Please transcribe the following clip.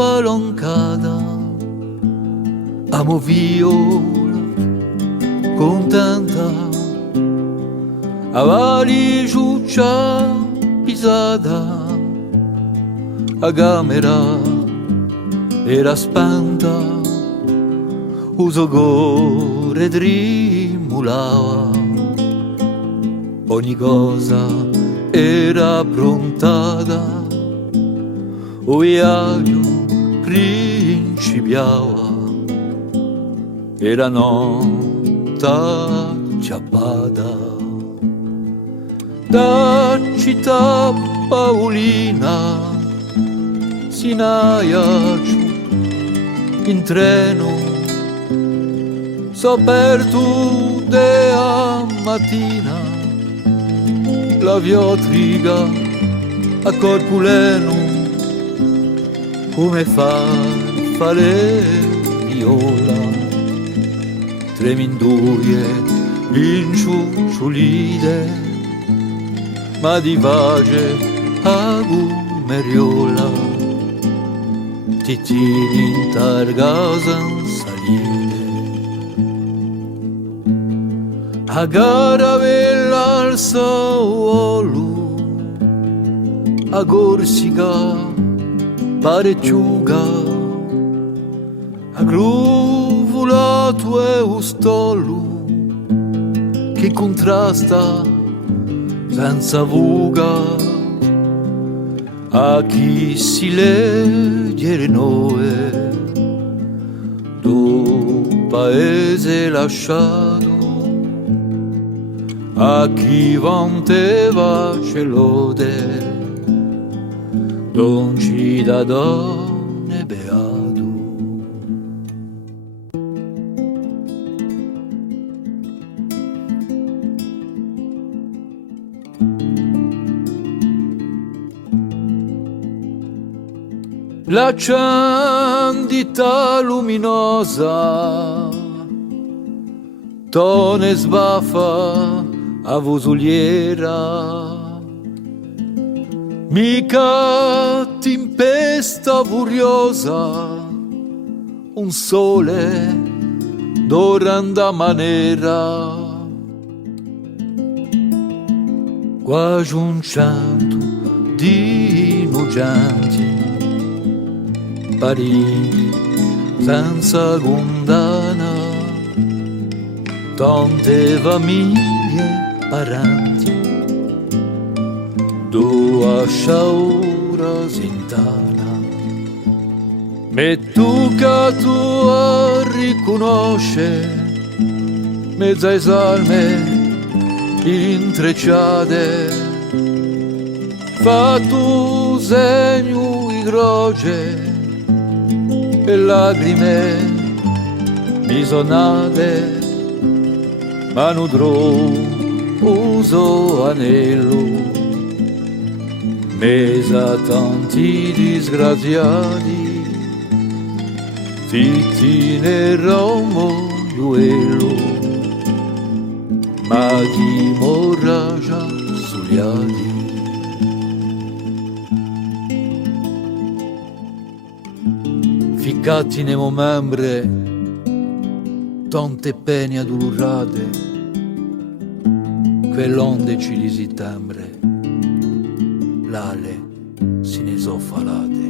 spaloncata, amo viola, contenta, a valigiuccia pisata, a camera era spenta, uso gore trimulava, ogni cosa era prontata, o viaggio principiava, e la notte ciappata. Da città Paolina si naiaciu in treno, sopertu de a mattina, la viotriga a corpuleno, come fa le viola, treminduie inciuciulide, ma di vage a gumeriola, titini in targasan salire. A garavella al sauolu, a gorsica parecciuga, a gruvulato e ustolu, che contrasta senza fuga, a chi si legge noe, tu paese lasciato, a chi vanteva celode, non ci da donne beato. La candida luminosa tone sbaffa a vusuliera, mica tempesta furiosa, un sole d'oranda manera, quasi un canto di innocenti, pariti senza gondana, tante famiglie parenti, due sciaura sintana. Me tu che tu a riconosce, mezza salme intrecciate, fa tu segno i croce, e lacrime bisonate, ma nudro uso anello, mesa tanti disgraziati, zitti nel romogliuelo, ma chi morra già sugli adi. Ficcati nemo membre, tante pene adulurate, quell'onde ci di settembre, l'ale si ne so falate.